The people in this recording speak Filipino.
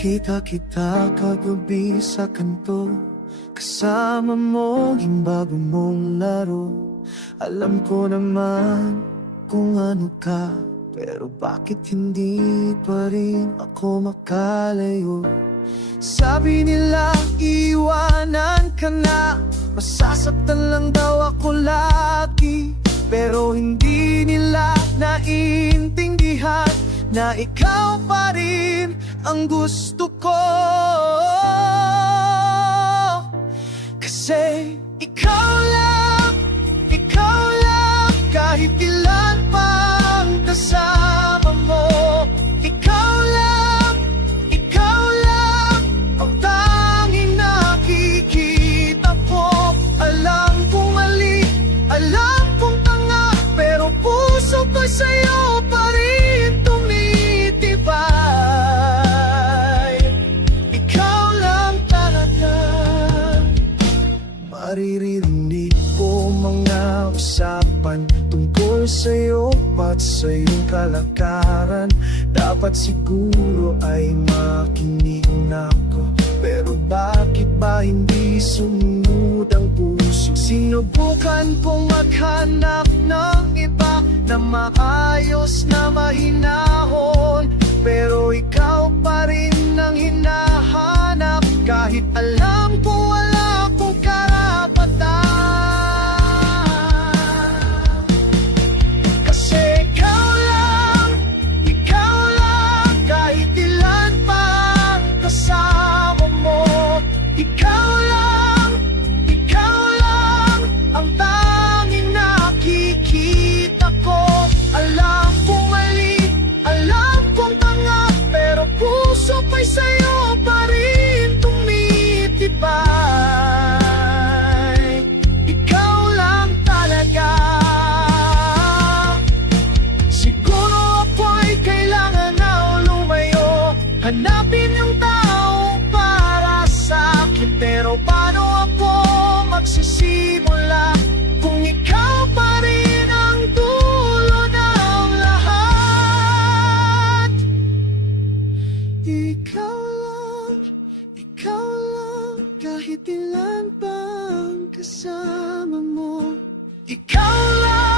Nakita kita kagabi sa kanto, kasama mo yung bago mong laro. Alam ko naman kung ano ka, pero bakit hindi pa rin ako makalayo? Sabi nila iwanan ka na, masasaktan lang daw ako lagi. Pero hindi nila naiintindihan na ikaw pa rin ang gusto ko. Kasi ikaw lang, kahit ilan pang kasama mo. Ikaw lang, ang tanging nakikita ko. Alam kong mali, alam kong tanga, pero puso ko'y sa'yo pa rin tumitibay. Ikaw lang talaga. Maririnig ko mga usapan tungkol sa'yo at sa iyong kalakaran. Dapat siguro ay makinig na ako, pero bakit ba hindi sumunod ang puso? Sinubukan kong maghanap ng iba na maayos na mahinahon, pero ikaw pa rin ang hinahanap. Kahit alam ko wala akong karapatan. Kasi ikaw lang, kahit ilan pang kasama mo. Ikaw lang, ang tanging nakikita ko. Alam kong mali, alam kong tanga, pero puso ko'y sa'yo pa rin tumitibay. Ikaw lang talaga. Siguro ako'y kailangan na lumayo, hanapin yung tao para sa'kin. Pero paano ako magsisimula kung ikaw pa rin ang dulo ng lahat? Ikaw lang, kahit ilan pang kasama mo. Ikaw lang.